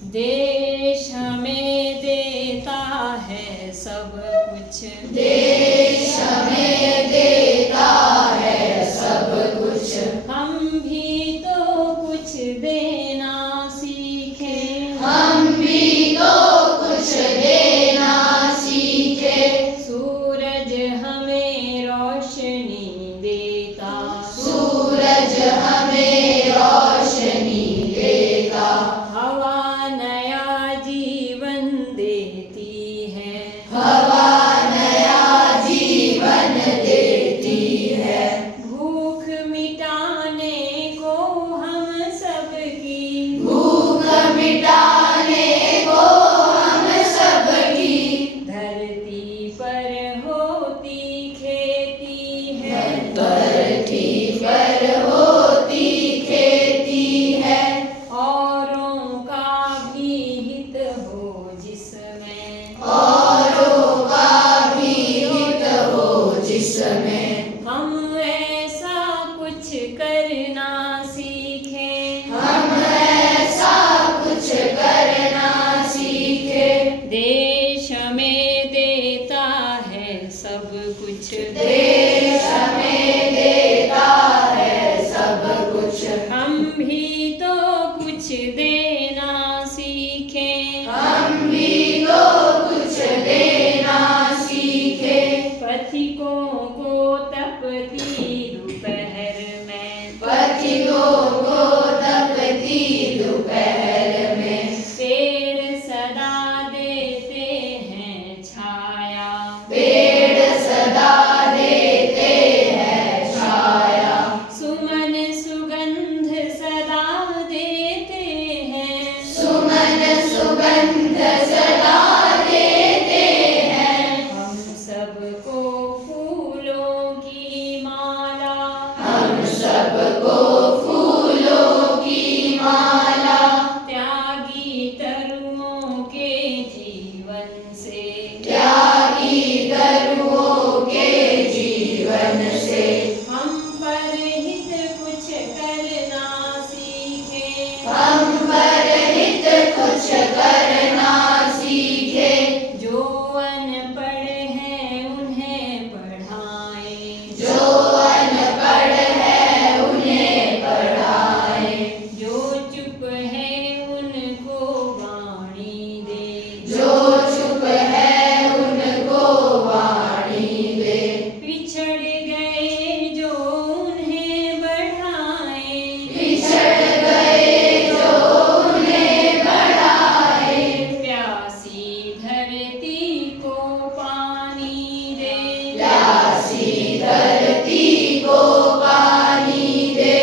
देश हमें देता है सब कुछ, देश हमें देता है सब कुछ। हम भी तो कुछ देना सीखें, हम भी तो कुछ देना सीखे। सूरज हमें रोशनी देता, सूरज हमें रोशनी देता। हवा नया जीवन देती है, हवा नया जीवन देती है। भूख मिटाने को हम सबकी, भूख मिटाने को हम सबकी। धरती पर होती खेती है, धरती पर होती खेती है। औरों का भी हित हो जिसमें, औरों का भी हित हो जिसमें। हम ऐसा कुछ करना सीखें, हम ऐसा कुछ करना सीखे। देश हमें देता है सब कुछ, देश हमें देता है सब कुछ। हम भी तो कुछ देना सीखें, हम भी तो कुछ देना सीखे। पथिकों को तपती दोपहर में, पथिकों को तपती दोपहर में। पेड़ सदा देते हैं छाया, पेड़ सदा देते हैं छाया। सुमन सुगंध सदा देते हैं, सुमन सुगंध सदा देते हैं। हम सबको फूलों की माला, हम सबको फूलों की माला। त्यागी तरुओं के जीवन से, त्यागी तरुओं के जीवन से। हम पर हित कुछ करना सीखें, हम पर हित कुछ करना सीखे। जो अनपढ़ हैं उन्हें पढ़ाएं, जो अनपढ़ है उन्हें पढ़ाए। जो चुप है उनको वाणी दे, जो चुप है उनको वाणी दे। पिछड़ गए जो उन्हें बढ़ाए, पिछड़ गए जो उन्हें बढ़ाए। प्यासी धरती को पानी दे, प्यासी धरती को पानी दे।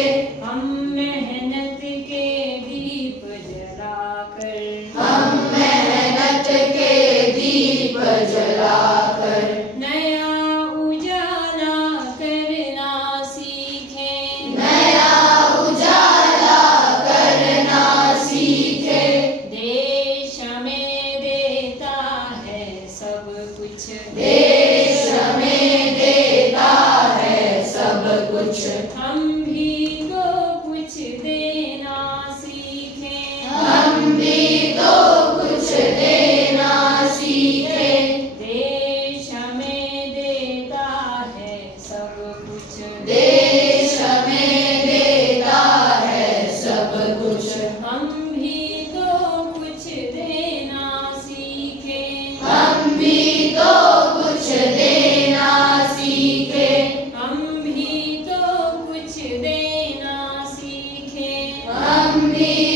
हम मेहनत के दीप जलाकर, हम मेहनत के दीप जलाकर। नया उजाला करना सीखें, नया उजाला करना सीखे। देश हमें देता है सब कुछ, देश हमें देता है सब कुछ। हम भी तो कुछ देना सीखें, हम भी तो कुछ देना सीखे। देश हमें देता है सब कुछ, देश हमें देता है सब कुछ। हम भी तो कुछ देना सीखें, हम भी तो कुछ देना सीखे। हम भी तो कुछ देना सीखें, हम भी